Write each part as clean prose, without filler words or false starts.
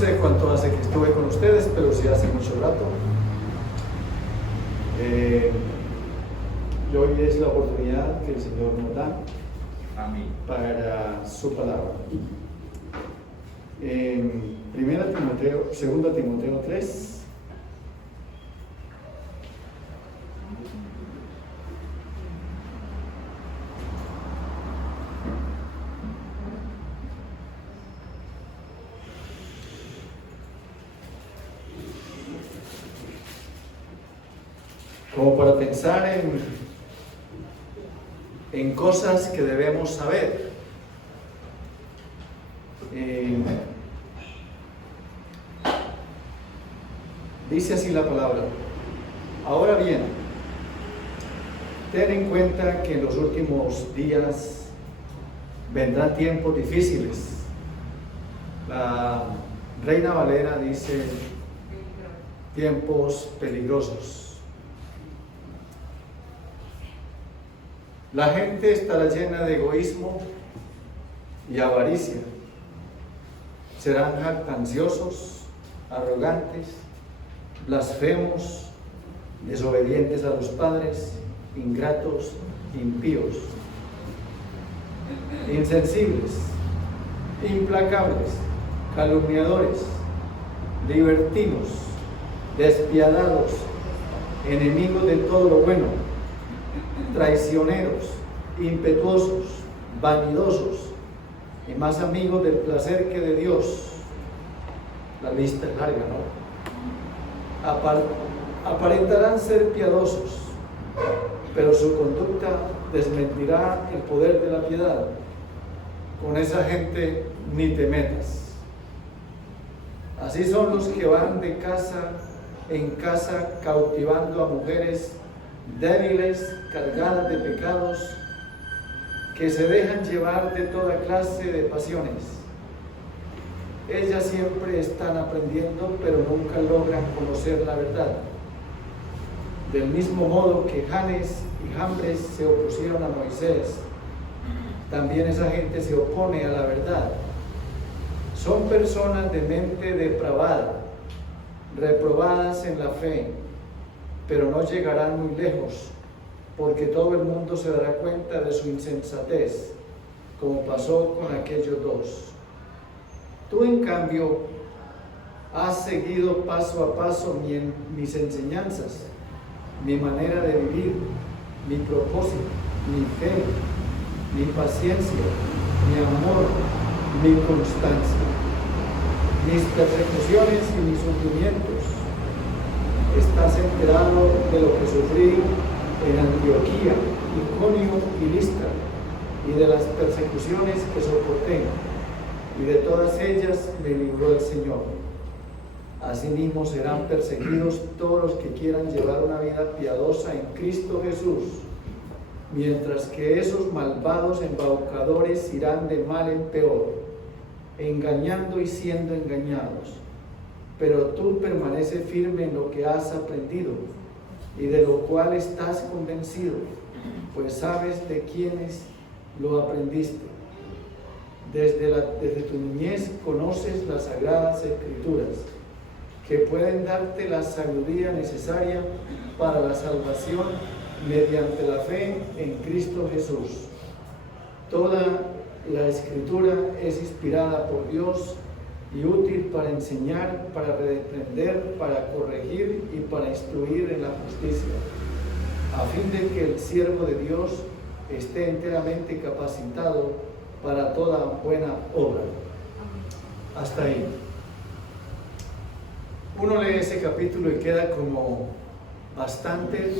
sé cuánto hace que estuve con ustedes, pero sí hace mucho rato. Y hoy es la oportunidad que el Señor nos da para su palabra. En 2 Timoteo 3. Como para pensar en cosas que debemos saber. Dice así la palabra: ahora bien, ten en cuenta que en los últimos días vendrán tiempos difíciles. La Reina Valera dice tiempos peligrosos. La gente estará llena de egoísmo y avaricia. Serán jactanciosos, arrogantes, blasfemos, desobedientes a los padres, ingratos, impíos, insensibles, implacables, calumniadores, libertinos, despiadados, enemigos de todo lo bueno, traicioneros, impetuosos, vanidosos y más amigos del placer que de Dios. La lista es larga, ¿no? Aparentarán ser piadosos, pero su conducta desmentirá el poder de la piedad. Con esa gente ni te metas. Así son los que van de casa en casa cautivando a mujeres débiles, cargadas de pecados, que se dejan llevar de toda clase de pasiones. Ellas siempre están aprendiendo, pero nunca logran conocer la verdad. Del mismo modo que Janes y Jambres se opusieron a Moisés, también esa gente se opone a la verdad. Son personas de mente depravada, reprobadas en la fe, pero no llegarán muy lejos, porque todo el mundo se dará cuenta de su insensatez, como pasó con aquellos dos. Tú, en cambio, has seguido paso a paso mis enseñanzas, mi manera de vivir, mi propósito, mi fe, mi paciencia, mi amor, mi constancia, mis persecuciones y mis sufrimientos. Estás enterado de lo que sufrí en Antioquía, Iconio y Listra, y de las persecuciones que soporté, y de todas ellas me libró el Señor. Asimismo serán perseguidos todos los que quieran llevar una vida piadosa en Cristo Jesús, mientras que esos malvados embaucadores irán de mal en peor, engañando y siendo engañados. Pero tú permanece firme en lo que has aprendido y de lo cual estás convencido, pues sabes de quiénes lo aprendiste. Desde tu niñez conoces las sagradas escrituras, que pueden darte la sabiduría necesaria para la salvación mediante la fe en Cristo Jesús. Toda la escritura es inspirada por Dios y útil para enseñar, para reprender, para corregir y para instruir en la justicia, a fin de que el siervo de Dios esté enteramente capacitado para toda buena obra. Hasta ahí. Uno lee ese capítulo y queda como bastante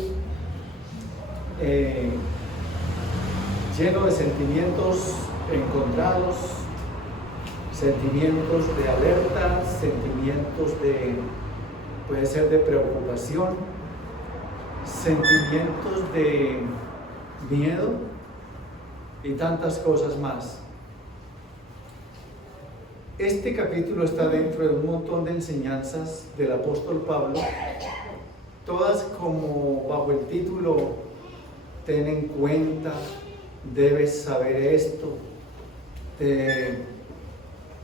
lleno de sentimientos encontrados, sentimientos de alerta, sentimientos puede ser de preocupación, sentimientos de miedo y tantas cosas más. Este capítulo está dentro de un montón de enseñanzas del apóstol Pablo, todas como bajo el título: ten en cuenta, debes saber esto, te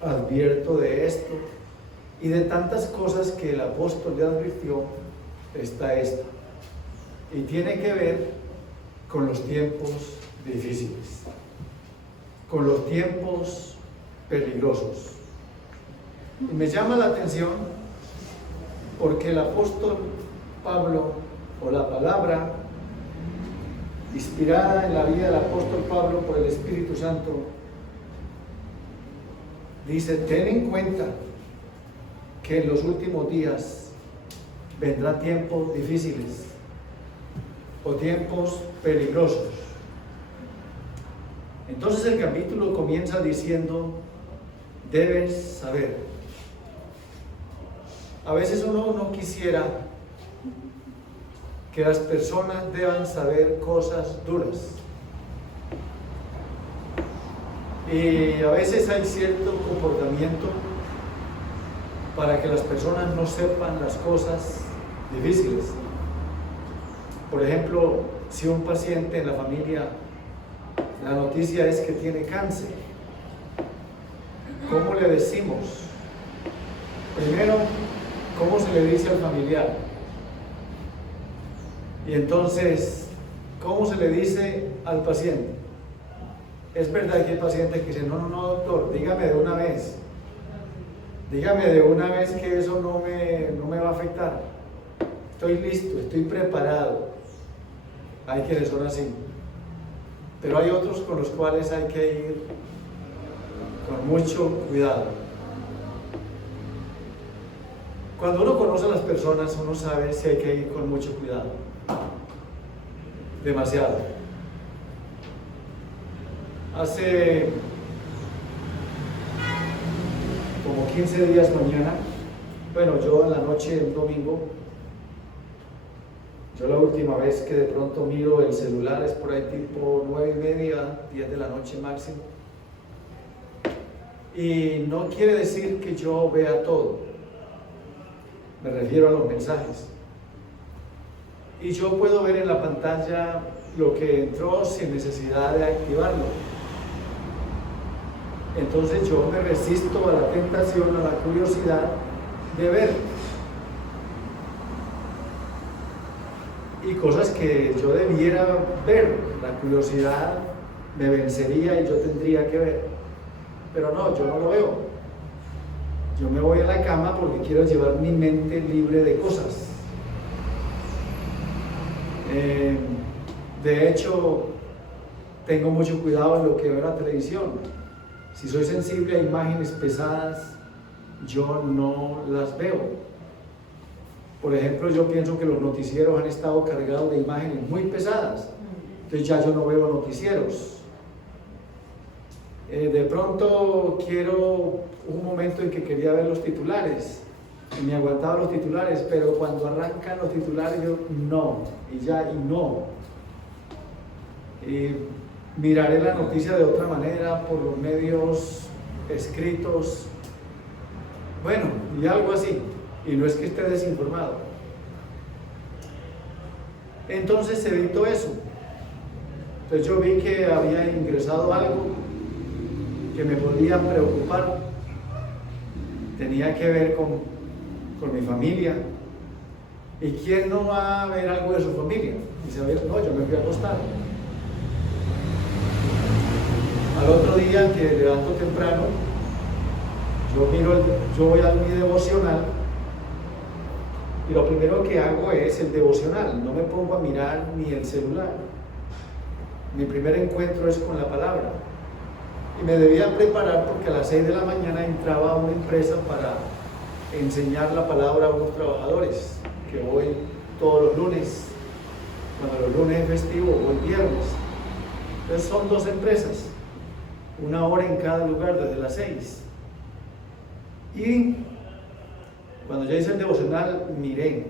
advierto de esto, Y de tantas cosas que el apóstol le advirtió, está esta. Y tiene que ver con los tiempos difíciles, con los tiempos peligrosos. Y me llama la atención porque el apóstol Pablo, o la palabra inspirada en la vida del apóstol Pablo por el Espíritu Santo, dice: ten en cuenta que en los últimos días vendrán tiempos difíciles o tiempos peligrosos. Entonces el capítulo comienza diciendo: debes saber. A veces uno no quisiera que las personas deban saber cosas duras. Y a veces hay cierto comportamiento para que las personas no sepan las cosas difíciles. Por ejemplo, si un paciente en la familia, la noticia es que tiene cáncer, ¿cómo le decimos? Primero, ¿cómo se le dice al familiar? Y entonces, ¿cómo se le dice al paciente? Es verdad que hay pacientes que dicen: no, doctor, dígame de una vez. Dígame de una vez que eso no me va a afectar. Estoy listo, estoy preparado. Hay quienes son así. Pero hay otros con los cuales hay que ir con mucho cuidado. Cuando uno conoce a las personas, uno sabe si hay que ir con mucho cuidado. Demasiado. Hace como 15 días mañana, bueno, yo en la noche, un domingo, yo la última vez que de pronto miro el celular es por ahí tipo 9:30, 10 de la noche máximo. Y no quiere decir que yo vea todo, me refiero a los mensajes. Y yo puedo ver en la pantalla lo que entró sin necesidad de activarlo. Entonces yo me resisto a la tentación, a la curiosidad de ver. Y cosas que yo debiera ver, la curiosidad me vencería y yo tendría que ver. Pero no, yo no lo veo. Yo me voy a la cama porque quiero llevar mi mente libre de cosas. De hecho, tengo mucho cuidado en lo que veo en la televisión. Si soy sensible a imágenes pesadas, yo no las veo. Por ejemplo, yo pienso que los noticieros han estado cargados de imágenes muy pesadas. Entonces ya yo no veo noticieros. De pronto quiero un momento en que quería ver los titulares y me aguantaba los titulares, pero cuando arrancan los titulares yo no, y no. Miraré la noticia de otra manera por los medios escritos, bueno, y algo así, y no es que esté desinformado. Entonces evito eso. Entonces yo vi que había ingresado algo que me podía preocupar, tenía que ver con mi familia. ¿Y quién no va a ver algo de su familia? Dice: no, yo me fui a acostar. Al otro día que levanto temprano, yo voy a mi devocional y lo primero que hago es el devocional. No me pongo a mirar ni el celular. Mi primer encuentro es con la palabra. Y me debía preparar porque a las 6 de la mañana entraba a una empresa para enseñar la palabra a unos trabajadores, que voy todos los lunes. Cuando los lunes es festivo, voy viernes. Entonces son 2 empresas, 1 hora en cada lugar desde las 6. Y cuando ya hice el devocional, miré.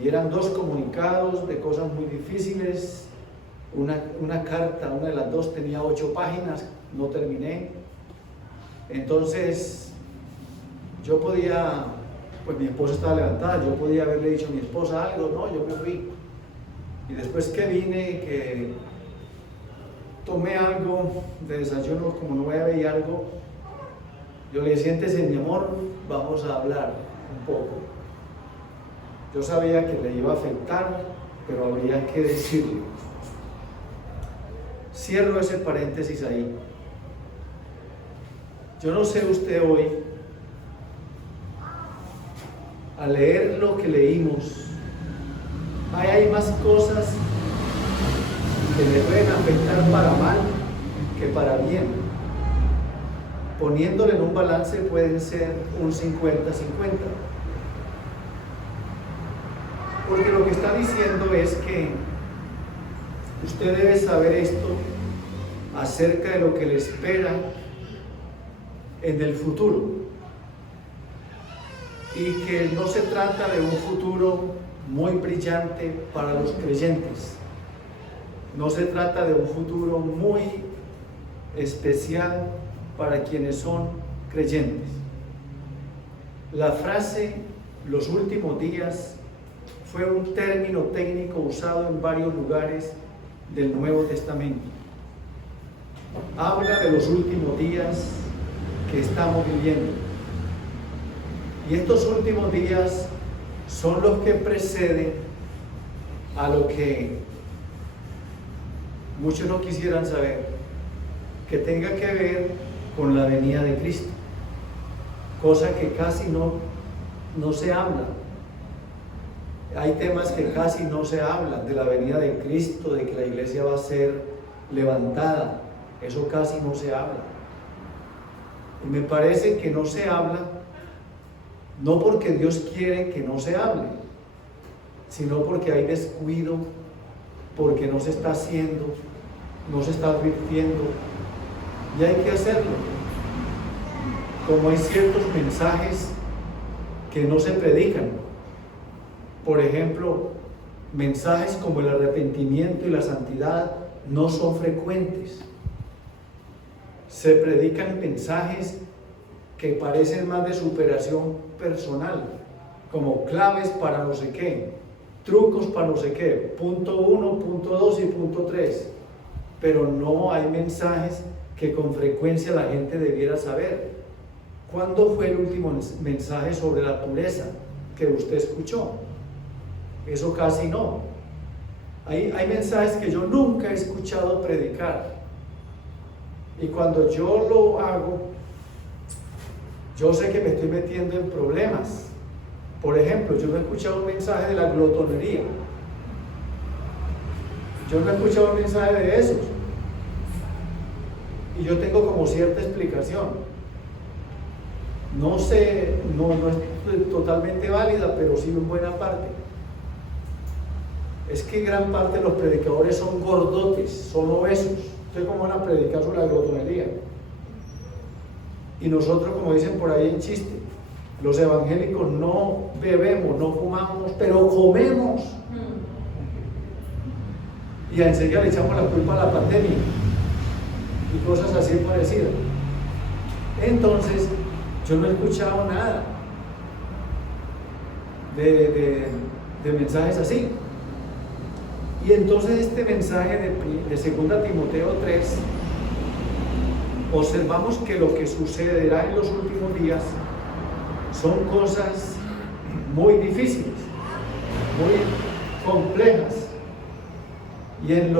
Y eran 2 comunicados de cosas muy difíciles. Una carta, una de las 2 tenía 8 páginas, no terminé. Entonces, yo podía, pues mi esposa estaba levantada, yo podía haberle dicho a mi esposa algo, no, yo me fui. Y después que vine, que tomé algo de desayuno como 9 y algo, Yo le dije, siéntese mi amor, vamos a hablar un poco. Yo sabía que le iba a afectar, pero habría que decirle. Cierro ese paréntesis ahí. Yo no sé usted hoy, al leer lo que leímos, hay más cosas que le pueden afectar para mal que para bien. Poniéndole en un balance pueden ser un 50-50. Porque lo que está diciendo es que usted debe saber esto acerca de lo que le espera en el futuro. Y que no se trata de un futuro muy brillante para los creyentes. No se trata de un futuro muy especial para quienes son creyentes. La frase "los últimos días" fue un término técnico usado en varios lugares del Nuevo Testamento. Habla de los últimos días que estamos viviendo. Y estos últimos días son los que preceden a lo que muchos no quisieran saber, que tenga que ver con la venida de Cristo, cosa que casi no se habla. Hay temas que casi no se hablan de la venida de Cristo, de que la iglesia va a ser levantada, eso casi no se habla. Y me parece que no se habla, no porque Dios quiere que no se hable, sino porque hay descuido, porque no se está haciendo, no se está advirtiendo, y hay que hacerlo. Como hay ciertos mensajes que no se predican, por ejemplo, mensajes como el arrepentimiento y la santidad no son frecuentes. Se predican mensajes que parecen más de superación personal, como claves para no sé qué, trucos para no sé qué, punto 1, punto 2 y punto 3, pero no hay mensajes que con frecuencia la gente debiera saber. ¿Cuándo fue el último mensaje sobre la pureza que usted escuchó? Eso casi no. Hay mensajes que yo nunca he escuchado predicar, y cuando yo lo hago, yo sé que me estoy metiendo en problemas. Por ejemplo, yo no he escuchado un mensaje de la glotonería, yo no he escuchado un mensaje de esos, y yo tengo como cierta explicación. No sé, no es totalmente válida, pero sí en buena parte. Es que gran parte de los predicadores son gordotes, son obesos. ¿Ustedes cómo van a predicar sobre la glotonería? Y nosotros, como dicen por ahí en chiste, los evangélicos no bebemos, no fumamos, pero comemos. Y enseguida le echamos la culpa a la pandemia y cosas así parecidas. Entonces, yo no he escuchado nada de mensajes así. Y entonces este mensaje de 2 Timoteo 3, observamos que lo que sucederá en los últimos días son cosas muy difíciles, muy complejas. Y en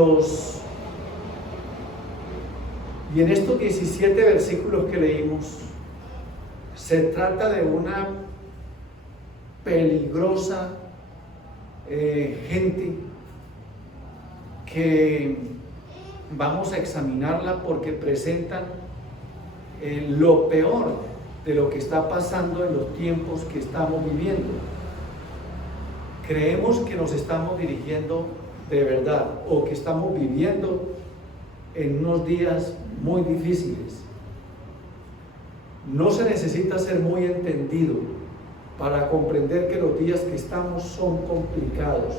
estos 17 versículos que leímos, se trata de una peligrosa gente que vamos a examinarla porque presentan lo peor de lo que está pasando en los tiempos que estamos viviendo. Creemos que nos estamos dirigiendo de verdad, o que estamos viviendo en unos días muy difíciles. No se necesita ser muy entendido para comprender que los días que estamos son complicados.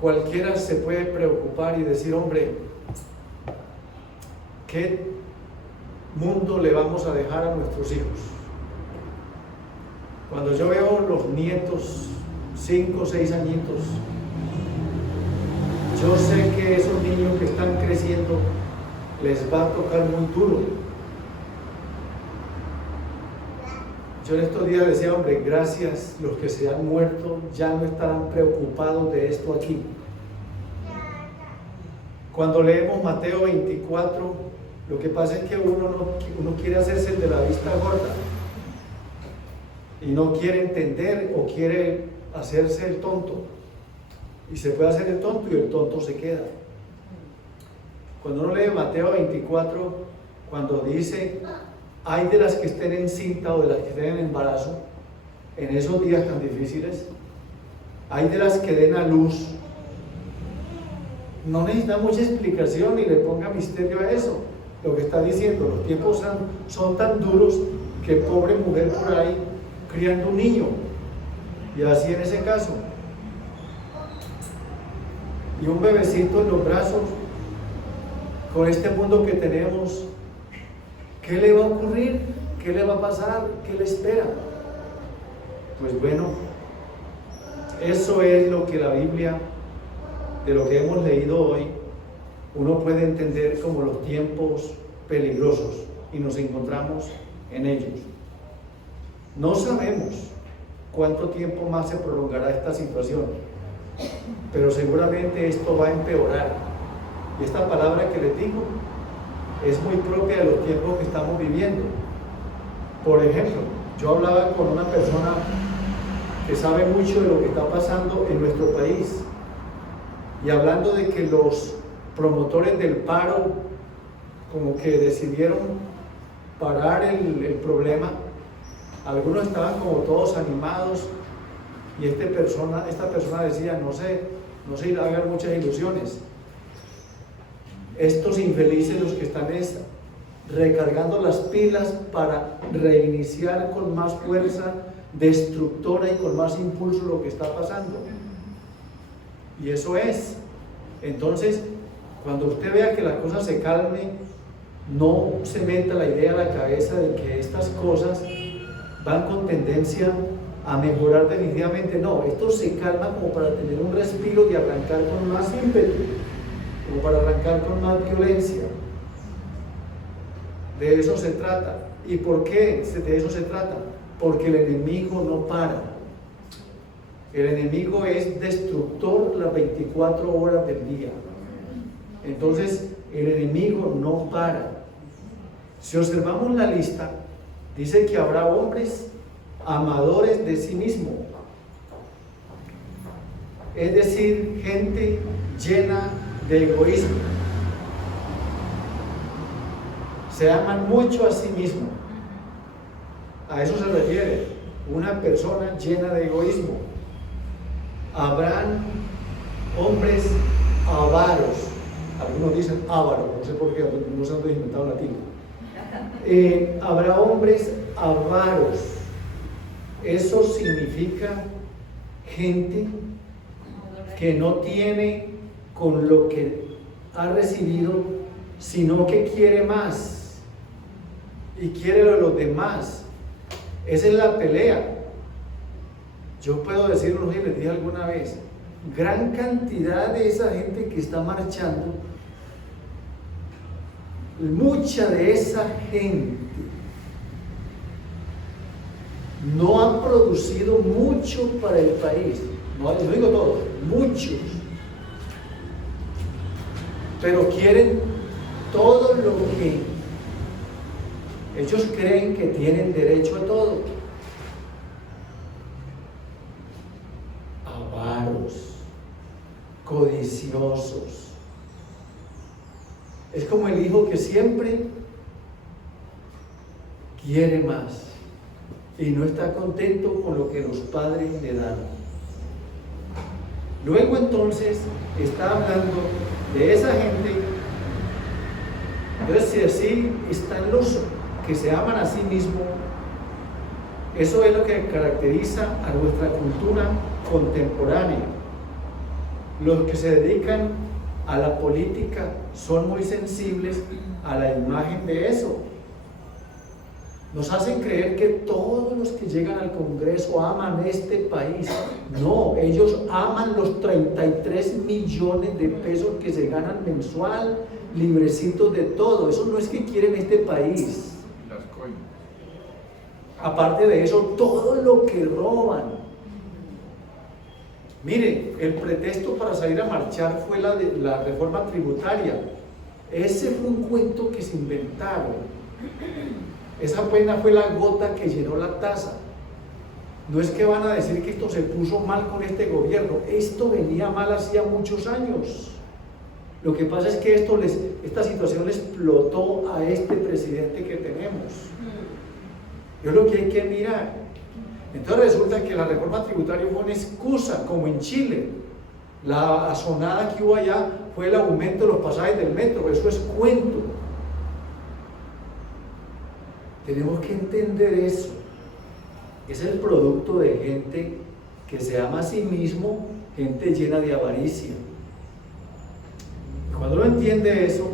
Cualquiera se puede preocupar y decir: hombre, ¿qué mundo le vamos a dejar a nuestros hijos? Cuando yo veo los nietos, 5 o 6 añitos, yo sé que esos niños que están creciendo les va a tocar muy duro. Yo en estos días decía, hombre, gracias, los que se han muerto ya no estarán preocupados de esto aquí. Cuando leemos Mateo 24, lo que pasa es que uno quiere hacerse el de la vista gorda y no quiere entender o quiere hacerse el tonto. Y se puede hacer el tonto y el tonto se queda. Cuando uno lee Mateo 24, cuando dice, hay de las que estén encinta o de las que estén en embarazo, en esos días tan difíciles, hay de las que den a luz. No necesita mucha explicación ni le ponga misterio a eso. Lo que está diciendo, los tiempos son tan duros que pobre mujer por ahí criando un niño. Y así en ese caso. Y un bebecito en los brazos, con este mundo que tenemos, ¿qué le va a ocurrir? ¿Qué le va a pasar? ¿Qué le espera? Pues bueno, eso es lo que la Biblia, de lo que hemos leído hoy, uno puede entender como los tiempos peligrosos y nos encontramos en ellos. No sabemos cuánto tiempo más se prolongará esta situación, pero seguramente esto va a empeorar. Y esta palabra que les digo es muy propia de los tiempos que estamos viviendo. Por ejemplo, yo hablaba con una persona que sabe mucho de lo que está pasando en nuestro país, y hablando de que los promotores del paro como que decidieron parar el problema. Algunos estaban como todos animados y esta persona decía, no se hagan muchas ilusiones. Estos infelices, los que están recargando las pilas para reiniciar con más fuerza destructora y con más impulso lo que está pasando. Y eso es. Entonces, cuando usted vea que la cosa se calme, no se meta la idea a la cabeza de que estas cosas van con tendencia a mejorar definitivamente. No, esto se calma como para tener un respiro y arrancar con más ímpetu, como para arrancar con más violencia. De eso se trata. ¿Y por qué de eso se trata? Porque el enemigo no para. El enemigo es destructor las 24 horas del día. Entonces, el enemigo no para. Si observamos la lista, dice que habrá hombres amadores de sí mismo. Es decir, gente llena de egoísmo. Se aman mucho a sí mismo. A eso se refiere una persona llena de egoísmo. Habrán hombres avaros. Algunos dicen avaro, no sé por qué, no se han inventado latino. Habrá hombres avaros. Eso significa gente que no tiene con lo que ha recibido, sino que quiere más y quiere lo de los demás. Esa es la pelea. Yo puedo decirlo, no sé, les dije alguna vez, gran cantidad de esa gente que está marchando, mucha de esa gente no ha producido mucho para el país. No digo todos, muchos. Pero quieren todo lo que ellos creen que tienen derecho a todo. Avaros, codiciosos. Es como el hijo que siempre quiere más y no está contento con lo que los padres le dan. Luego entonces está hablando de esa gente. Entonces, si así están los que se aman a sí mismos, eso es lo que caracteriza a nuestra cultura contemporánea. Los que se dedican a la política son muy sensibles a la imagen de eso. Nos hacen creer que todos los que llegan al Congreso aman este país. No, ellos aman los 33 millones de pesos que se ganan mensual, librecitos de todo. Eso no es que quieren este país. Aparte de eso, todo lo que roban. Mire, el pretexto para salir a marchar fue la reforma tributaria. Ese fue un cuento que se inventaron. Esa apenas fue la gota que llenó la taza. No es que van a decir que esto se puso mal con este gobierno, esto venía mal hacía muchos años. Lo que pasa es que esta situación le explotó a este presidente que tenemos. Es lo que hay que mirar. Entonces resulta que la reforma tributaria fue una excusa, como en Chile. La asonada que hubo allá fue el aumento de los pasajes del metro, eso es cuento. Tenemos que entender eso. Es el producto de gente que se ama a sí mismo, gente llena de avaricia. Cuando uno entiende eso,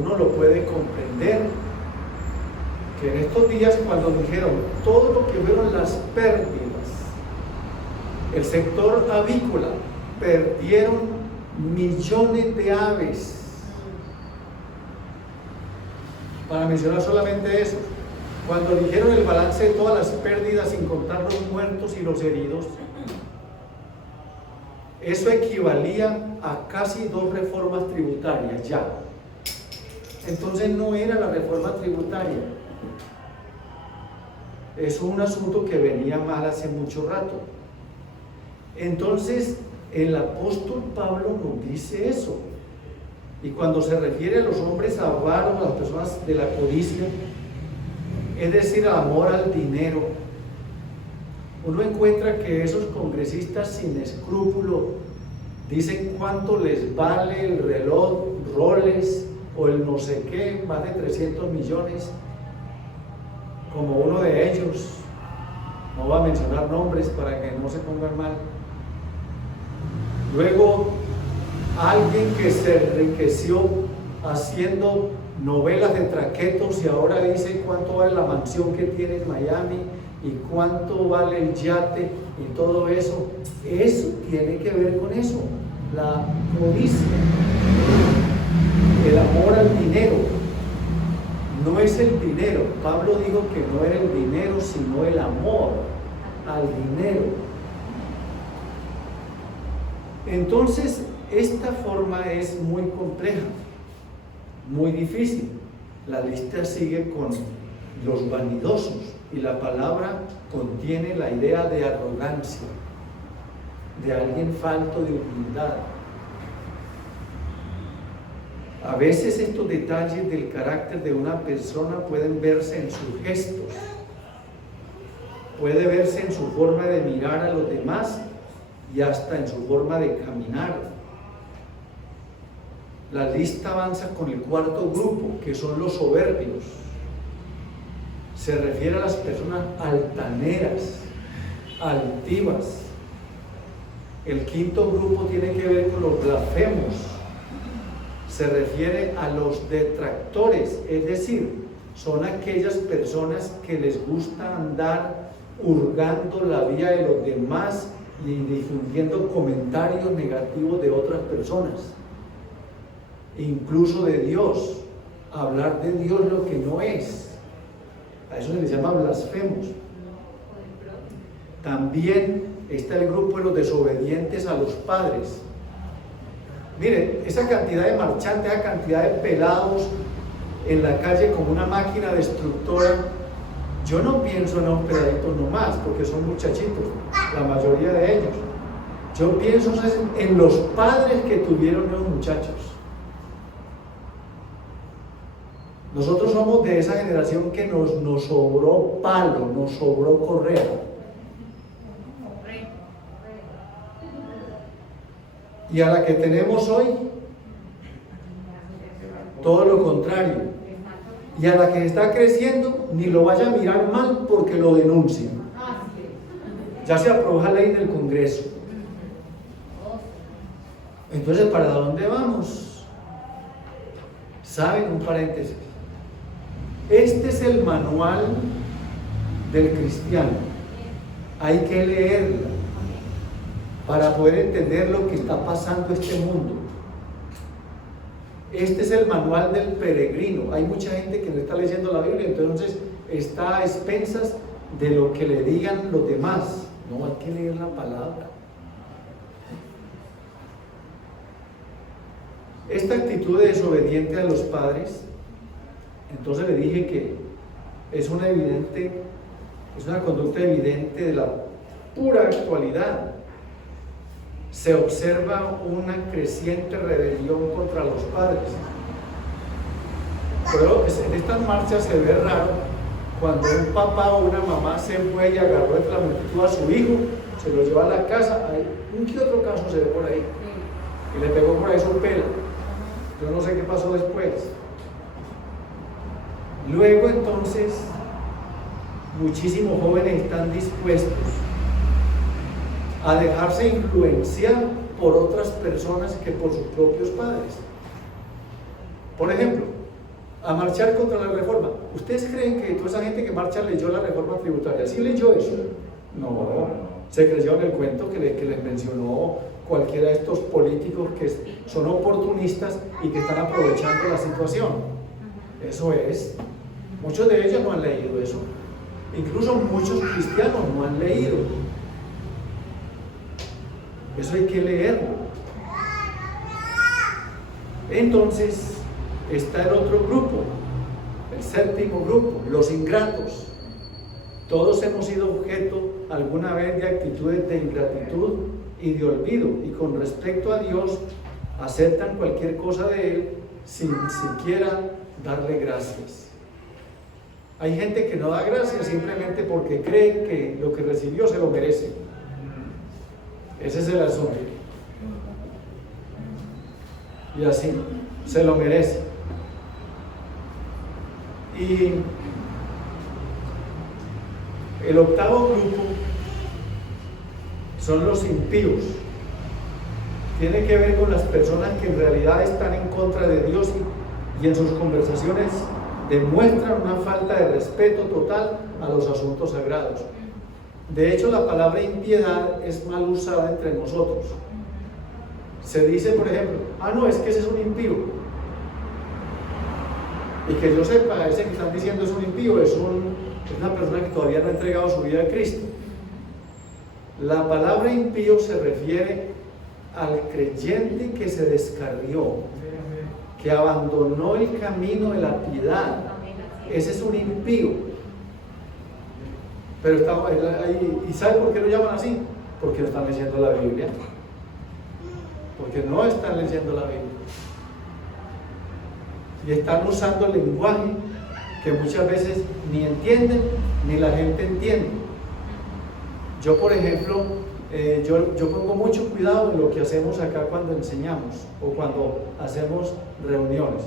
uno lo puede comprender. Que en estos días, cuando dijeron todo lo que fueron las pérdidas, el sector avícola perdieron millones de aves. Para mencionar solamente eso, cuando dijeron el balance de todas las pérdidas sin contar los muertos y los heridos, eso equivalía a casi 2 reformas tributarias ya. Entonces no era la reforma tributaria. Es un asunto que venía mal hace mucho rato. Entonces el apóstol Pablo nos dice eso. Y cuando se refiere a los hombres avaros, a las personas de la codicia, es decir, amor al dinero, uno encuentra que esos congresistas sin escrúpulo dicen cuánto les vale el reloj Rolex o el no sé qué, más de 300 millones, como uno de ellos, no voy a mencionar nombres para que no se pongan mal. Luego, alguien que se enriqueció haciendo novelas de traquetos y ahora dice cuánto vale la mansión que tiene en Miami y cuánto vale el yate y todo eso. Eso tiene que ver con eso, la codicia, el amor al dinero. No es el dinero. Pablo dijo que no era el dinero, sino el amor al dinero. Entonces, esta forma es muy compleja, muy difícil. La lista sigue con los vanidosos y la palabra contiene la idea de arrogancia, de alguien falto de humildad. A veces estos detalles del carácter de una persona pueden verse en sus gestos, puede verse en su forma de mirar a los demás y hasta en su forma de caminar. La lista avanza con el cuarto grupo, que son los soberbios. Se refiere a las personas altaneras, altivas. El quinto grupo tiene que ver con los blasfemos. Se refiere a los detractores, es decir, son aquellas personas que les gusta andar hurgando la vida de los demás y difundiendo comentarios negativos de otras personas, incluso de Dios, hablar de Dios lo que no es. A eso se les llama blasfemos. También está el grupo de los desobedientes a los padres. Miren, esa cantidad de marchantes, esa cantidad de pelados en la calle como una máquina destructora, yo no pienso en los peladitos nomás, porque son muchachitos, la mayoría de ellos. Yo pienso en los padres que tuvieron los muchachos. Nosotros somos de esa generación que nos sobró palo, nos sobró correa. Y a la que tenemos hoy, todo lo contrario. Y a la que está creciendo, ni lo vaya a mirar mal porque lo denuncian. Ya se aprobó la ley en el Congreso. Entonces, ¿para dónde vamos? ¿Saben? Un paréntesis. Este es el manual del cristiano. Hay que leerla para poder entender lo que está pasando en este mundo. Este es el manual del peregrino. Hay mucha gente que no está leyendo la Biblia, entonces está a expensas de lo que le digan los demás. No, hay que leer la palabra. Esta actitud de desobediente a los padres, entonces le dije que es una conducta evidente de la pura actualidad. Se observa una creciente rebelión contra los padres. Pero en estas marchas se ve raro cuando un papá o una mamá se fue y agarró de la multitud a su hijo, se lo llevó a la casa. Un que otro caso se ve por ahí, y le pegó por ahí su pelo. Yo no sé qué pasó después. Luego entonces muchísimos jóvenes están dispuestos a dejarse influenciar por otras personas que por sus propios padres. Por ejemplo, a marchar contra la reforma. ¿Ustedes creen que toda esa gente que marcha leyó la reforma tributaria? ¿Sí leyó eso? No, se creyó en el cuento que les mencionó cualquiera de estos políticos que son oportunistas y que están aprovechando la situación. Eso es. Muchos de ellos no han leído eso. Incluso muchos cristianos no han leído. Eso hay que leerlo. Entonces está el otro grupo, el séptimo grupo, los ingratos. Todos hemos sido objeto alguna vez de actitudes de ingratitud y de olvido, y con respecto a Dios aceptan cualquier cosa de Él sin siquiera darle gracias. Hay gente que no da gracias simplemente porque cree que lo que recibió se lo merece. Ese es el asunto. Y así, se lo merece. Y el octavo grupo son los impíos. Tiene que ver con las personas que en realidad están en contra de Dios y en sus conversaciones demuestran una falta de respeto total a los asuntos sagrados. De hecho, la palabra impiedad es mal usada entre nosotros. Se dice, por ejemplo, no, es que ese es un impío. Y que yo sepa, ese que están diciendo es un impío, es una persona que todavía no ha entregado su vida a Cristo. La palabra impío se refiere al creyente que se descarrió, que abandonó el camino de la piedad. Ese es un impío. Pero está ahí, ¿y sabe por qué lo llaman así? Porque no están leyendo la Biblia. Porque no están leyendo la Biblia. Y están usando el lenguaje que muchas veces ni entienden ni la gente entiende. Yo, por ejemplo, yo pongo mucho cuidado en lo que hacemos acá cuando enseñamos o cuando hacemos reuniones.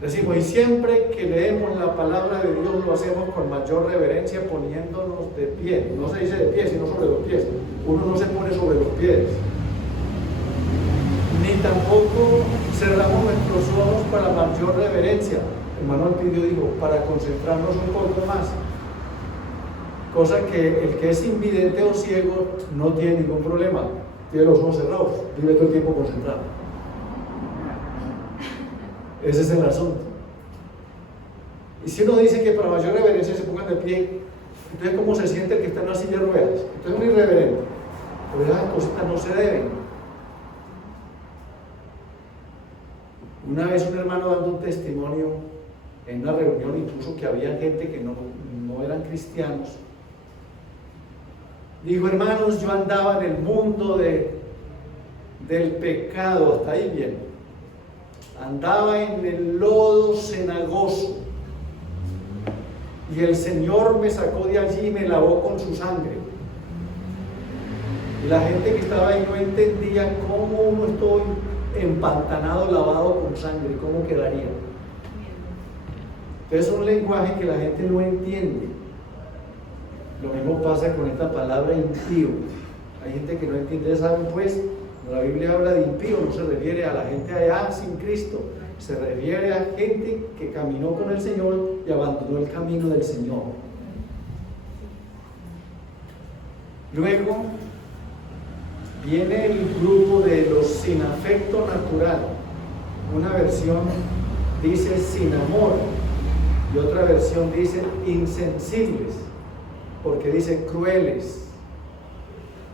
Decimos, y siempre que leemos la palabra de Dios lo hacemos con mayor reverencia poniéndonos de pie. No se dice de pie, sino sobre los pies. Uno no se pone sobre los pies. Ni tampoco cerramos nuestros ojos para mayor reverencia. Hermano Alpidio dijo, para concentrarnos un poco más. Cosa que el que es invidente o ciego no tiene ningún problema. Tiene los ojos cerrados, vive todo el tiempo concentrado. Ese es el asunto. Y si uno dice que para mayor reverencia se pongan de pie, entonces ¿cómo se siente el que está en una silla de ruedas? Entonces es un irreverente. Pero esas cositas no se deben. Una vez un hermano dando un testimonio en una reunión, incluso que había gente que no eran cristianos, dijo, hermanos, yo andaba en el mundo del pecado, hasta ahí bien. Andaba en el lodo cenagoso y el Señor me sacó de allí y me lavó con su sangre. Y la gente que estaba ahí no entendía cómo uno estoy empantanado, lavado con sangre, cómo quedaría. Entonces es un lenguaje que la gente no entiende. Lo mismo pasa con esta palabra impío. Hay gente que no entiende. ¿Saben pues? La Biblia habla de impío, no se refiere a la gente allá sin Cristo, se refiere a gente que caminó con el Señor y abandonó el camino del Señor. Luego viene el grupo de los sin afecto natural. Una versión dice sin amor. Y otra versión dice insensibles, porque dice crueles.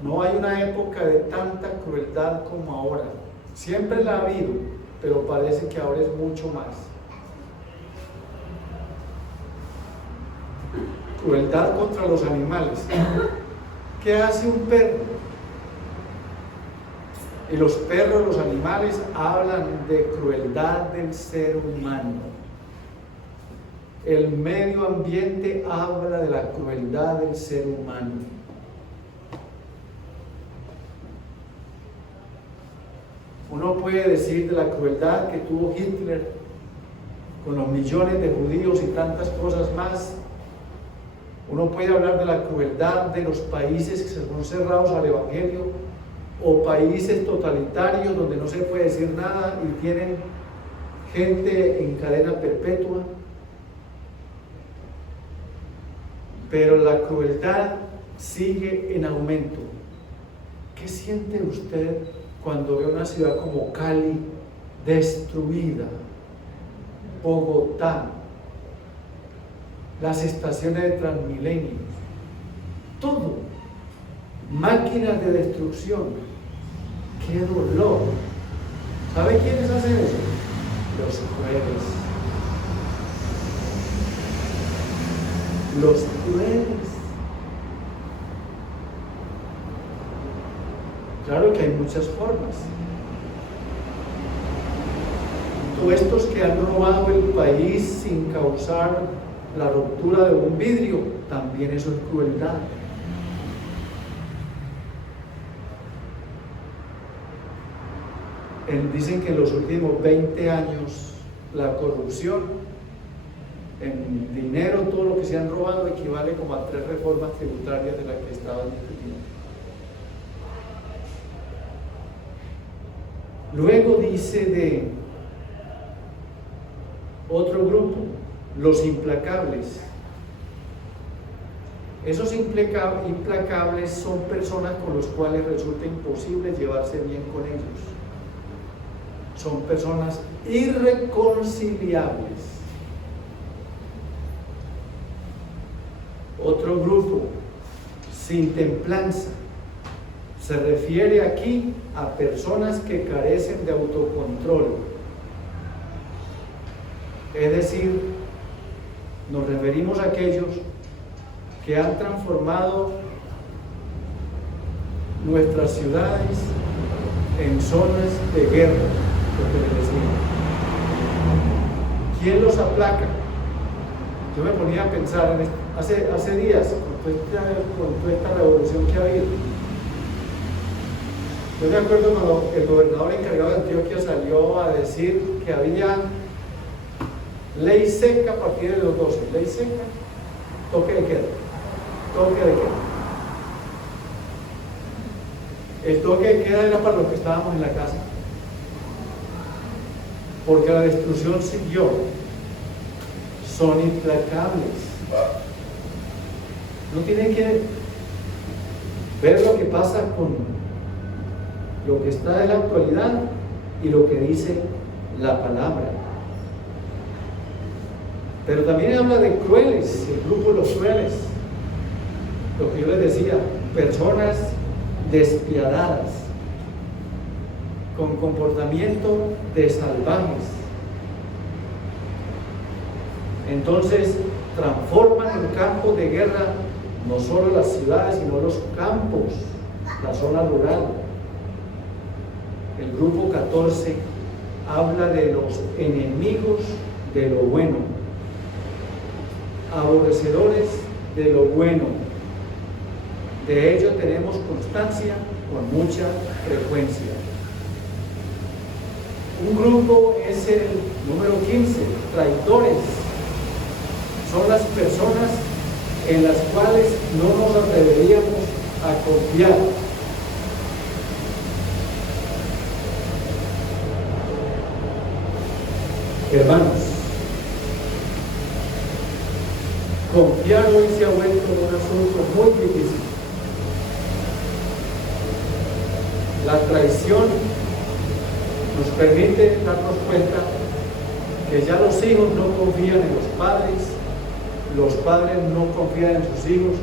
No hay una época de tanta crueldad como ahora. Siempre la ha habido, pero parece que ahora es mucho más. Crueldad contra los animales. ¿Qué hace un perro? Y los perros, los animales, hablan de crueldad del ser humano. El medio ambiente habla de la crueldad del ser humano. Uno puede decir de la crueldad que tuvo Hitler con los millones de judíos y tantas cosas más. Uno puede hablar de la crueldad de los países que son cerrados al Evangelio, o países totalitarios donde no se puede decir nada y tienen gente en cadena perpetua. Pero la crueldad sigue en aumento. ¿Qué siente usted cuando ve una ciudad como Cali destruida? Bogotá, las estaciones de Transmilenio, todo, máquinas de destrucción. ¡Qué dolor! ¿Sabe quiénes hacen eso? Los crueles. Los crueles. Claro que hay muchas formas. Todos estos que han robado el país sin causar la ruptura de un vidrio, también eso es crueldad. Dicen que en los últimos 20 años la corrupción en dinero, todo lo que se han robado, equivale como a 3 reformas tributarias de las que estaban discutiendo. Luego dice de otro grupo, los implacables. Esos implacables son personas con las cuales resulta imposible llevarse bien con ellos. Son personas irreconciliables. Otro grupo, sin templanza. Se refiere aquí a personas que carecen de autocontrol. Es decir, nos referimos a aquellos que han transformado nuestras ciudades en zonas de guerra, lo que les decía. ¿Quién los aplaca? Yo me ponía a pensar en esto. Hace días, con toda esta revolución que ha habido, yo me acuerdo cuando el gobernador encargado de Antioquia salió a decir que había ley seca a partir de los 12, ley seca, toque de queda, toque de queda. El toque de queda era para los que estábamos en la casa, porque la destrucción siguió. Son implacables. No tienen que ver lo que pasa con lo que está en la actualidad y lo que dice la palabra. Pero también habla de crueles, el grupo de los crueles. Lo que yo les decía, personas despiadadas, con comportamiento de salvajes. Entonces transforman el campo de guerra, no solo las ciudades, sino los campos, la zona rural. El grupo 14 habla de los enemigos de lo bueno, aborrecedores de lo bueno. De ello tenemos constancia con mucha frecuencia. Un grupo es el número 15, traidores. Son las personas en las cuales no nos atreveríamos a confiar. Hermanos, confiar hoy se ha vuelto un asunto muy difícil. La traición nos permite darnos cuenta que ya los hijos no confían en los padres, Los padres no confían en sus hijos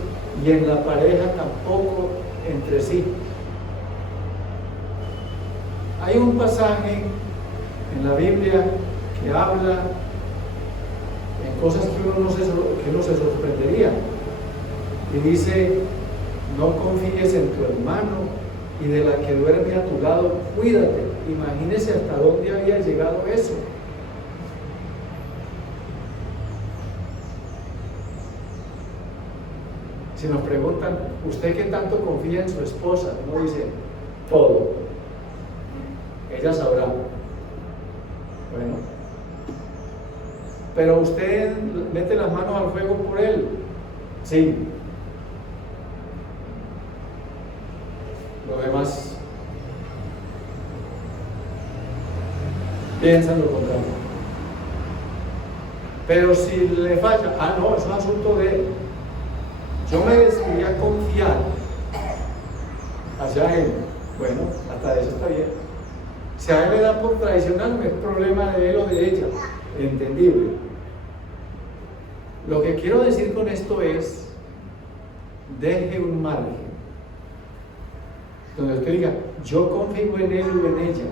y en la pareja tampoco entre sí. Hay un pasaje en la Biblia que habla en cosas que uno se sorprendería. Y dice: no confíes en tu hermano, y de la que duerme a tu lado, cuídate. Imagínese hasta dónde había llegado eso. Si nos preguntan, ¿usted qué tanto confía en su esposa? Uno dice, todo. Ella sabrá. Bueno. Pero usted mete las manos al fuego por él. Sí. Lo demás piensan lo contrario. Pero si le falla, no, es un asunto de él. Yo me decidí a confiar hacia él. Bueno, hasta eso está bien. Si a él le da por traicionarme, es problema de él o de ella. Entendible. Lo que quiero decir con esto es: deje un margen donde usted diga, yo confío en él o en ella,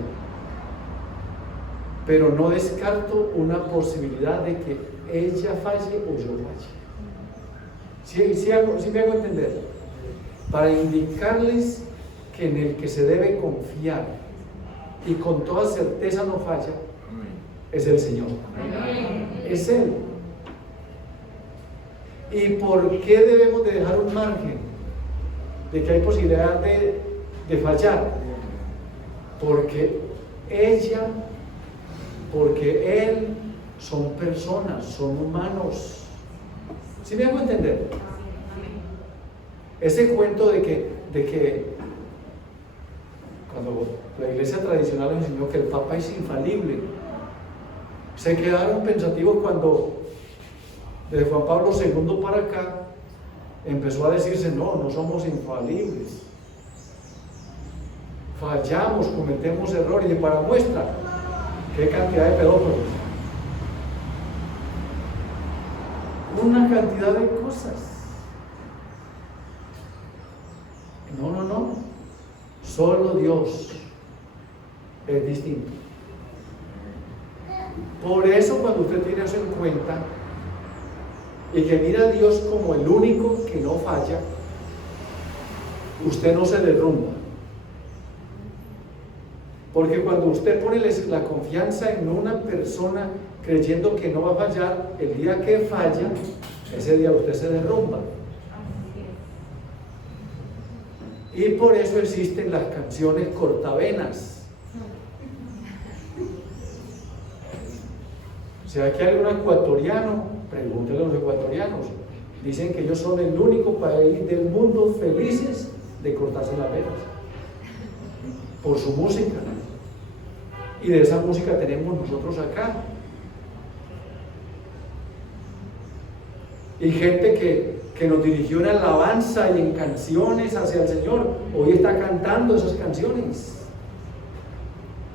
pero no descarto una posibilidad de que ella falle o yo falle. ¿Sí me hago entender? Para indicarles que en el que se debe confiar y con toda certeza no falla es el Señor. Es Él. ¿Y por qué debemos de dejar un margen de que hay posibilidad de fallar? Porque ella, porque él son personas, son humanos. ¿Sí me hago entender? Ese cuento de que cuando la iglesia tradicional enseñó que el Papa es infalible, se quedaron pensativos cuando desde Juan Pablo II para acá empezó a decirse, no somos infalibles, fallamos, cometemos errores. Y para muestra, qué cantidad de pedófilos, una cantidad de cosas. No, solo Dios es distinto. Por eso, cuando usted tiene eso en cuenta y que mira a Dios como el único que no falla, usted no se derrumba. Porque cuando usted pone la confianza en una persona creyendo que no va a fallar, el día que falla, ese día usted se derrumba. Y por eso existen las canciones cortavenas. Si aquí hay algún ecuatoriano, pregúntele a los ecuatorianos. Dicen que ellos son el único país del mundo felices de cortarse las venas por su música. Y de esa música tenemos nosotros acá. Y gente que nos dirigió en alabanza y en canciones hacia el Señor, hoy está cantando esas canciones.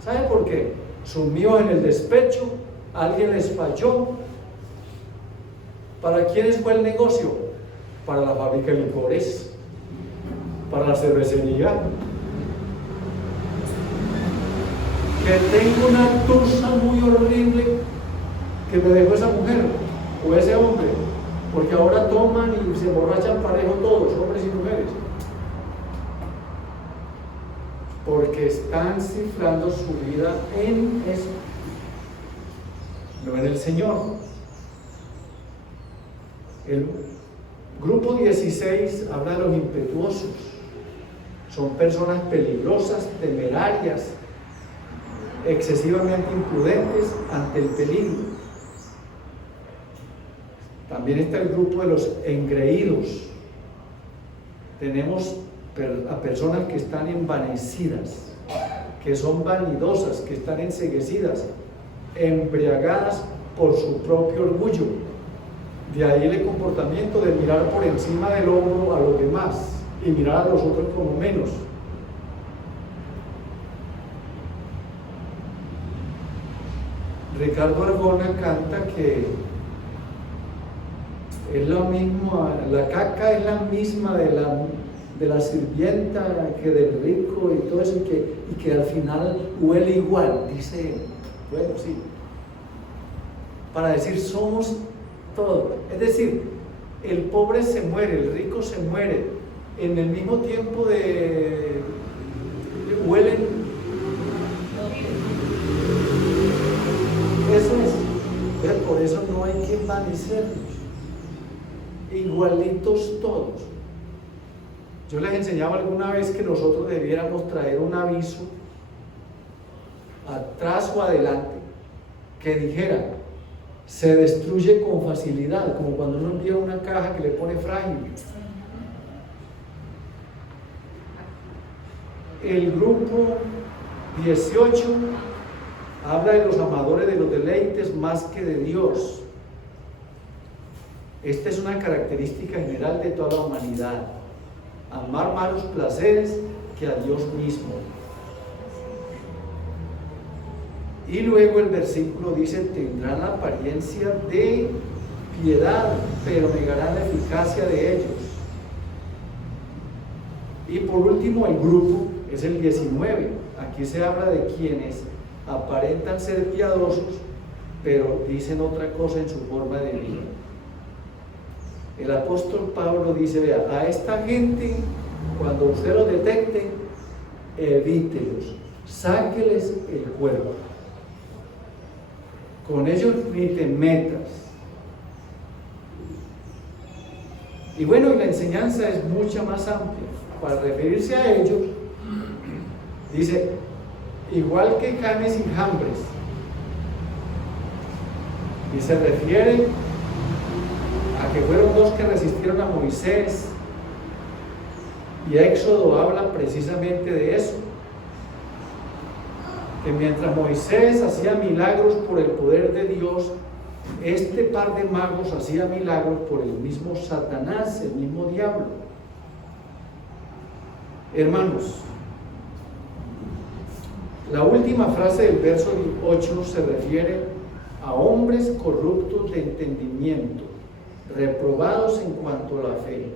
¿Sabe por qué? Sumidos en el despecho, alguien les falló. ¿Para quiénes fue el negocio? Para la fábrica de licores, para la cervecería. Que tengo una tusa muy horrible que me dejó esa mujer o ese hombre, porque ahora toman y se emborrachan parejo todos, hombres y mujeres, porque están cifrando su vida en eso, no en el Señor. El grupo 16 habla de los impetuosos. Son personas peligrosas, temerarias, excesivamente imprudentes ante el peligro. También está el grupo de los engreídos. Tenemos a personas que están envanecidas, que son vanidosas, que están enceguecidas, embriagadas por su propio orgullo. De ahí el comportamiento de mirar por encima del hombro a los demás y mirar a los otros como menos. Ricardo Arjona canta que Es lo mismo, la caca es la misma de la sirvienta que del rico y todo eso, y que al final huele igual, dice él. Bueno, sí. Para decir, somos todo. Es decir, el pobre se muere, el rico se muere. En el mismo tiempo huelen. Eso es. Pero por eso no hay que envanecernos. Igualitos todos. Yo les enseñaba alguna vez que nosotros debiéramos traer un aviso atrás o adelante que dijera: se destruye con facilidad, como cuando uno envía una caja que le pone frágil. El grupo 18 habla de los amadores de los deleites más que de Dios. Esta es una característica general de toda la humanidad: amar más los placeres que a Dios mismo. Y luego el versículo dice: tendrán la apariencia de piedad, pero negarán la eficacia de ellos. Y por último, el grupo es el 19. Aquí se habla de quienes aparentan ser piadosos, pero dicen otra cosa en su forma de vida. El apóstol Pablo dice: vea, a esta gente, cuando usted los detecte, evítelos, sáqueles el cuerpo. Con ellos ni te metas. Y bueno, y la enseñanza es mucha más amplia. Para referirse a ellos, dice: igual que Janes y Jambres. Y se refiere a que fueron dos que resistieron a Moisés. Y Éxodo habla precisamente de eso. Que mientras Moisés hacía milagros por el poder de Dios, este par de magos hacía milagros por el mismo Satanás, el mismo diablo. Hermanos, la última frase del verso 8 se refiere a hombres corruptos de entendimiento, reprobados en cuanto a la fe.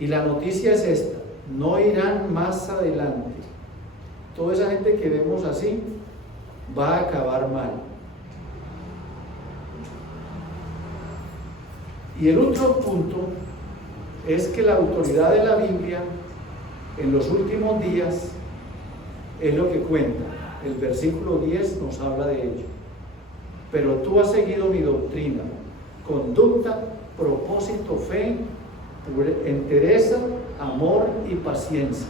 Y la noticia es esta: no irán más adelante. Toda esa gente que vemos así va a acabar mal. Y el otro punto es que la autoridad de la Biblia en los últimos días es lo que cuenta. El versículo 10 nos habla de ello. Pero tú has seguido mi doctrina, conducta, propósito, fe, entereza, amor y paciencia.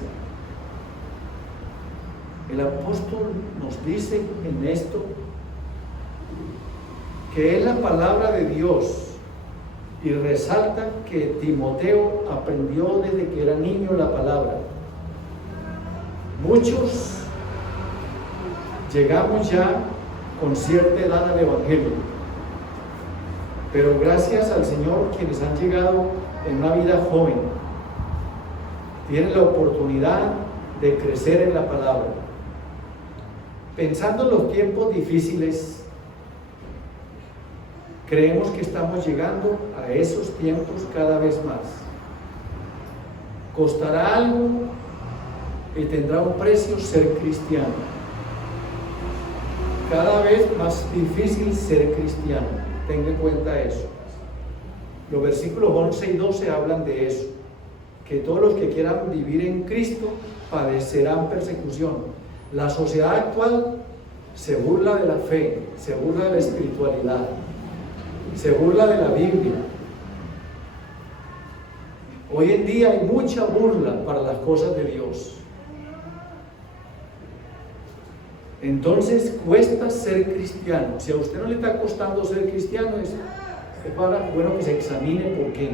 El apóstol nos dice en esto que es la palabra de Dios, y resalta que Timoteo aprendió desde que era niño la palabra. Muchos llegamos ya con cierta edad al Evangelio, pero gracias al Señor, quienes han llegado en una vida joven tienen la oportunidad de crecer en la palabra. Pensando en los tiempos difíciles, creemos que estamos llegando a esos tiempos cada vez más. Costará algo y tendrá un precio ser cristiano. Cada vez más difícil ser cristiano. Tenga en cuenta eso. Los versículos 11 y 12 hablan de eso, que todos los que quieran vivir en Cristo padecerán persecución. La sociedad actual se burla de la fe, se burla de la espiritualidad, se burla de la Biblia. Hoy en día hay mucha burla para las cosas de Dios. Entonces cuesta ser cristiano. Si a usted no le está costando ser cristiano, es bueno que se examine por qué.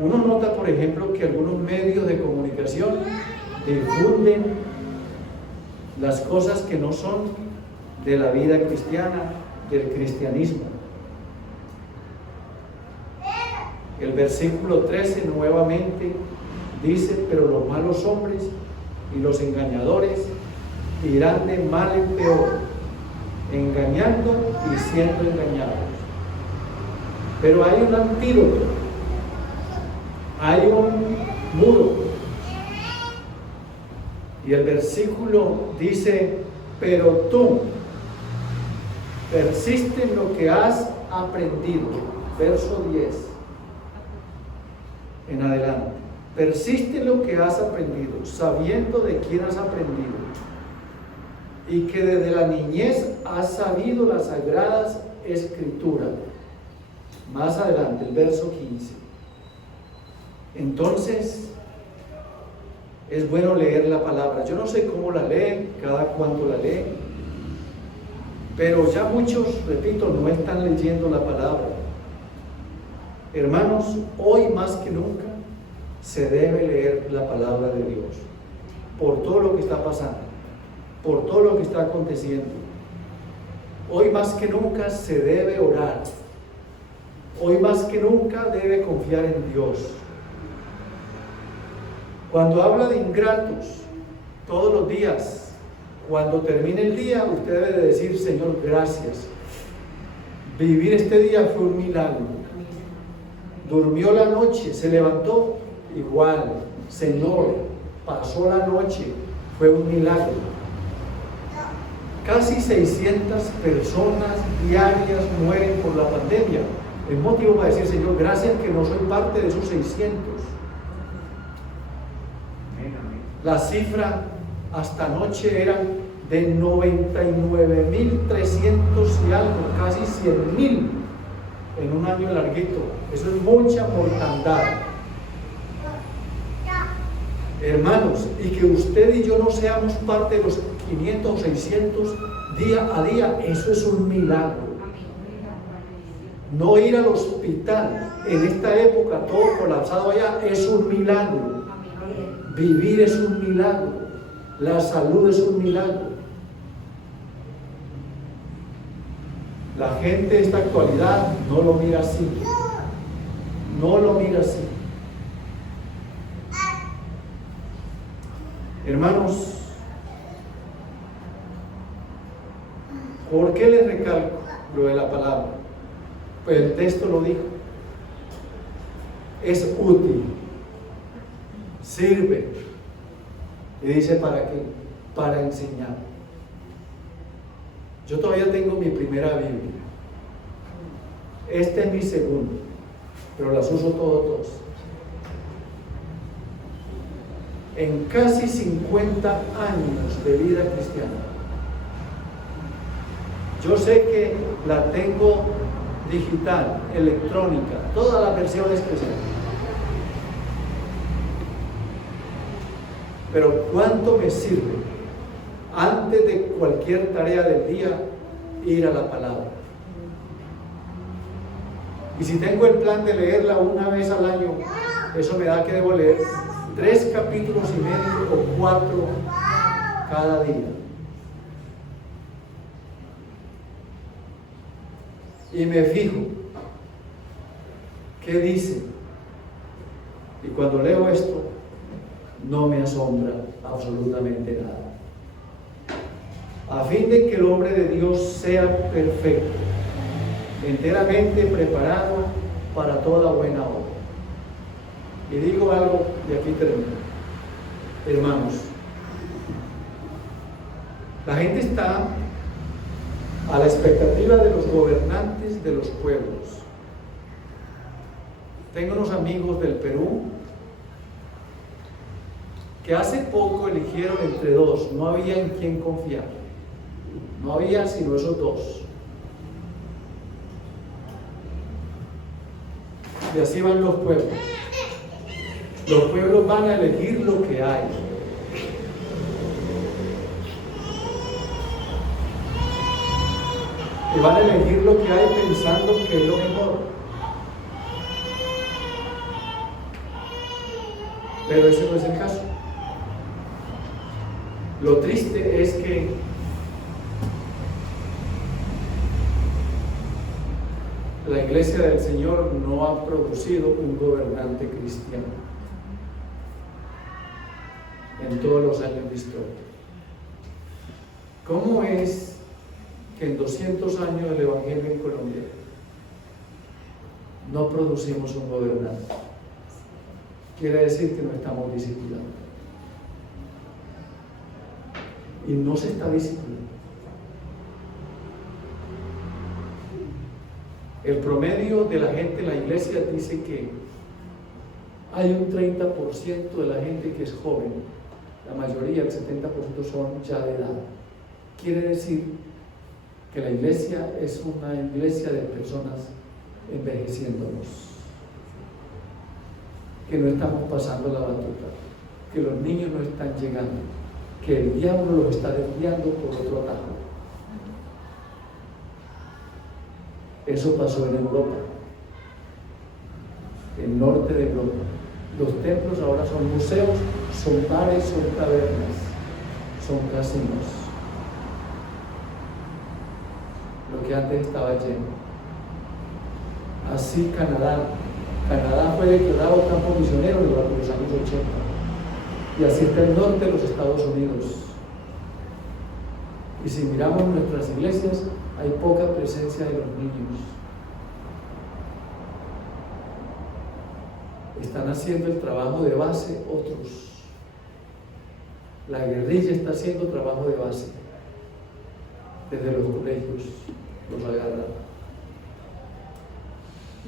Uno nota, por ejemplo, que algunos medios de comunicación difunden las cosas que no son de la vida cristiana, del cristianismo. El versículo 13 nuevamente dice: pero los malos hombres y los engañadores irán de mal en peor, engañando y siendo engañados. Pero hay un antídoto, hay un muro. Y el versículo dice: pero tú persiste en lo que has aprendido. Verso 10 en adelante. Persiste en lo que has aprendido, sabiendo de quién has aprendido, y que desde la niñez has sabido las sagradas escrituras. Más adelante, el verso 15. Entonces, es bueno leer la palabra. Yo no sé cómo la leen, cada cuánto la leen, pero ya muchos, repito, no están leyendo la palabra. Hermanos, hoy más que nunca se debe leer la palabra de Dios, por todo lo que está pasando, por todo lo que está aconteciendo. Hoy más que nunca se debe orar. Hoy más que nunca debe confiar en Dios. Cuando habla de ingratos, todos los días, cuando termine el día, usted debe de decir: Señor, gracias. Vivir este día fue un milagro. Durmió la noche, se levantó, igual. Señor, pasó la noche, fue un milagro. Casi 600 personas diarias mueren por la pandemia. Es motivo para decir: Señor, gracias que no soy parte de esos 600. La cifra hasta anoche eran de 99.300 y algo, casi 100.000 en un año larguito. Eso es mucha mortandad. Hermanos, y que usted y yo no seamos parte de los 500 o 600 día a día, eso es un milagro. No ir al hospital en esta época todo colapsado allá es un milagro. Vivir es un milagro. La salud es un milagro. La gente de esta actualidad no lo mira así. No lo mira así. Hermanos, ¿por qué les recalco lo de la palabra? Pues el texto lo dijo. Es útil, sirve. Y dice: ¿para qué? Para enseñar. Yo todavía tengo mi primera Biblia. Este es mi segundo, pero las uso todos. En casi 50 años de vida cristiana, yo sé que la tengo digital, electrónica, todas las versiones que sean. Pero ¿cuánto me sirve antes de cualquier tarea del día ir a la palabra? Y si tengo el plan de leerla una vez al año, eso me da que debo leer 3 capítulos y medio o 4 cada día. Y me fijo qué dice. Y cuando leo esto, no me asombra absolutamente nada. A fin de que el hombre de Dios sea perfecto, enteramente preparado para toda buena obra. Y digo algo y aquí termino. Hermanos, la gente está a la expectativa de los gobernantes de los pueblos. Tengo unos amigos del Perú que hace poco eligieron entre dos, no había en quién confiar, no había sino esos dos. Y así van los pueblos. Los pueblos van a elegir lo que hay. Y van a elegir lo que hay pensando que es lo mejor. Pero ese no es el caso. Lo triste es que la Iglesia del Señor no ha producido un gobernante cristiano en todos los años de historia. ¿Cómo es que en 200 años del Evangelio en Colombia no producimos un gobernante. Quiere decir que no estamos disciplinando. Y no se está disciplinando. El promedio de la gente en la iglesia dice que hay un 30% de la gente que es joven. La mayoría, el 70% son ya de edad. Quiere decir que la iglesia es una iglesia de personas envejeciéndonos, que no estamos pasando la batuta, que los niños no están llegando, que el diablo los está desviando por otro atajo. Eso pasó en Europa, el norte de Europa. Los templos ahora son museos, son bares, son tabernas, son casinos. Lo que antes estaba lleno. Así Canadá fue declarado campo misionero en los años 80. Y así está el norte de los Estados Unidos. Y si miramos nuestras iglesias, hay poca presencia de los niños. Están haciendo el trabajo de base otros. La guerrilla está haciendo trabajo de base. Desde los colegios los agarran.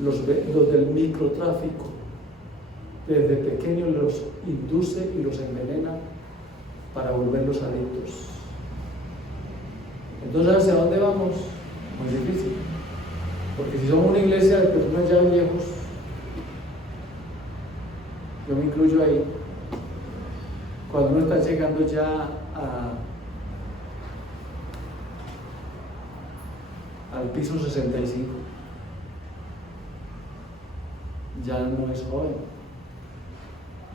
Los del microtráfico, desde pequeños los induce y los envenena para volverlos adictos. Entonces, ¿hacia dónde vamos? Muy difícil. Porque si somos una iglesia de personas ya viejos, yo me incluyo ahí, cuando uno está llegando ya al piso 65, ya no es joven.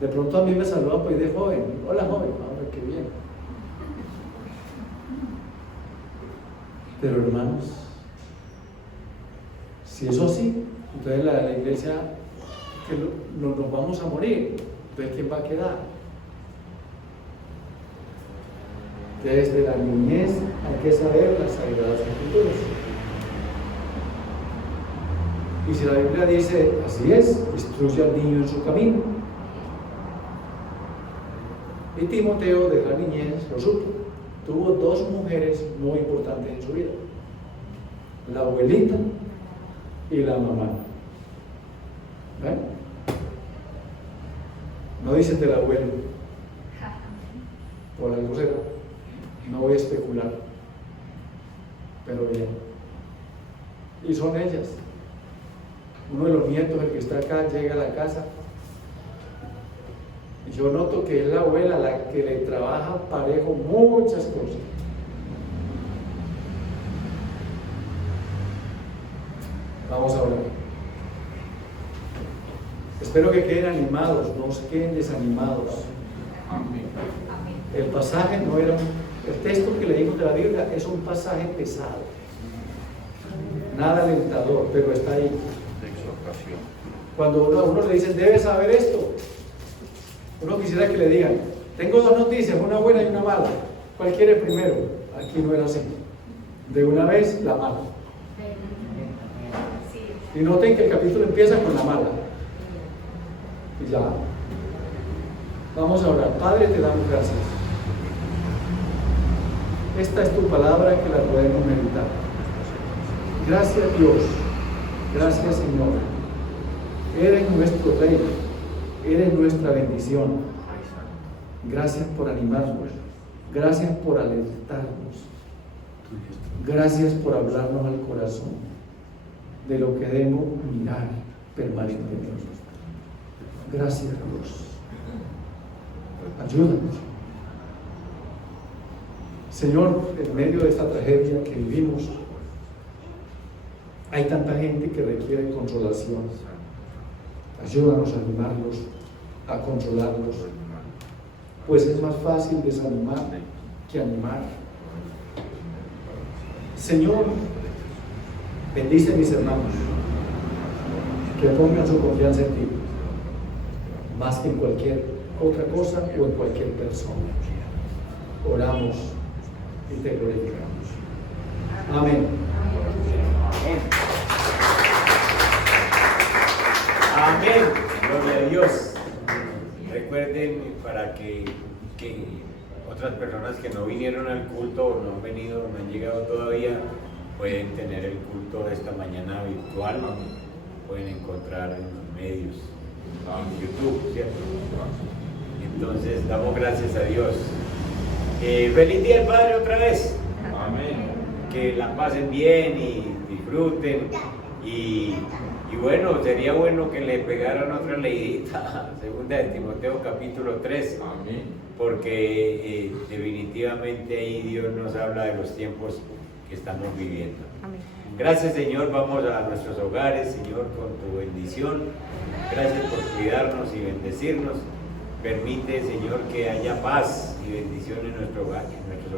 De pronto a mí me saludan pues de joven. Hola joven, hombre, qué bien. Pero hermanos, si eso sí, entonces la iglesia, que nos vamos a morir, entonces ¿quién va a quedar? Desde la niñez hay que saber las sagradas escrituras. Y si la Biblia dice, así es, instruye al niño en su camino. Y Timoteo, de la niñez, lo supo. Tuvo dos mujeres muy importantes en su vida: la abuelita y la mamá. ¿Ven? No dice del abuelo, por algo será. No voy a especular, pero bien. Y son ellas. Uno de los nietos, el que está acá, llega a la casa y yo noto que es la abuela la que le trabaja parejo muchas cosas. Vamos a orar. Espero que queden animados, no se queden desanimados. El pasaje no era el texto que leímos de la Biblia es un pasaje pesado, nada alentador, pero está ahí. Cuando a uno le dicen, debes saber esto, uno quisiera que le digan, tengo dos noticias, una buena y una mala, ¿cuál quiere primero? Aquí no era así. De una vez, la mala. Y noten que el capítulo empieza con la mala. Y ya. Vamos a orar. Padre, te damos gracias. Esta es tu palabra que la podemos meditar. Gracias, Dios. Gracias, Señor. Eres nuestro Rey. Eres nuestra bendición. Gracias por animarnos. Gracias por alentarnos. Gracias por hablarnos al corazón de lo que debemos mirar permanentemente. Gracias, Dios. Ayúdanos. Señor, en medio de esta tragedia que vivimos, hay tanta gente que requiere consolación. Ayúdanos a animarlos, a consolarlos, pues es más fácil desanimar que animar. Señor, bendice a mis hermanos, que pongan su confianza en ti, más que en cualquier otra cosa o en cualquier persona. Oramos y te glorificamos. Amén. Amén. Gloria a Dios. Recuerden para que otras personas que no vinieron al culto o no han venido, no han llegado todavía, pueden tener el culto de esta mañana virtual. Pueden encontrar en los medios, en YouTube, ¿cierto? Entonces damos gracias a Dios. Feliz Día del Padre otra vez. Amén. Que la pasen bien y disfruten. Y bueno, sería bueno que le pegaran otra leidita, segunda de Timoteo capítulo 3. Amén. Porque definitivamente ahí Dios nos habla de los tiempos que estamos viviendo. Amén. Gracias, Señor, vamos a nuestros hogares, Señor, con tu bendición. Gracias por cuidarnos y bendecirnos. Permite, Señor, que haya paz y bendición en nuestros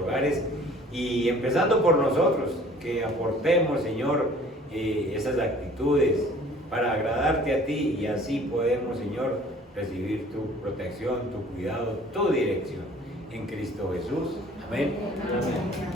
hogares. Y empezando por nosotros, que aportemos, Señor, esas actitudes para agradarte a ti, y así podemos, Señor, recibir tu protección, tu cuidado, tu dirección. En Cristo Jesús. Amén. Amén.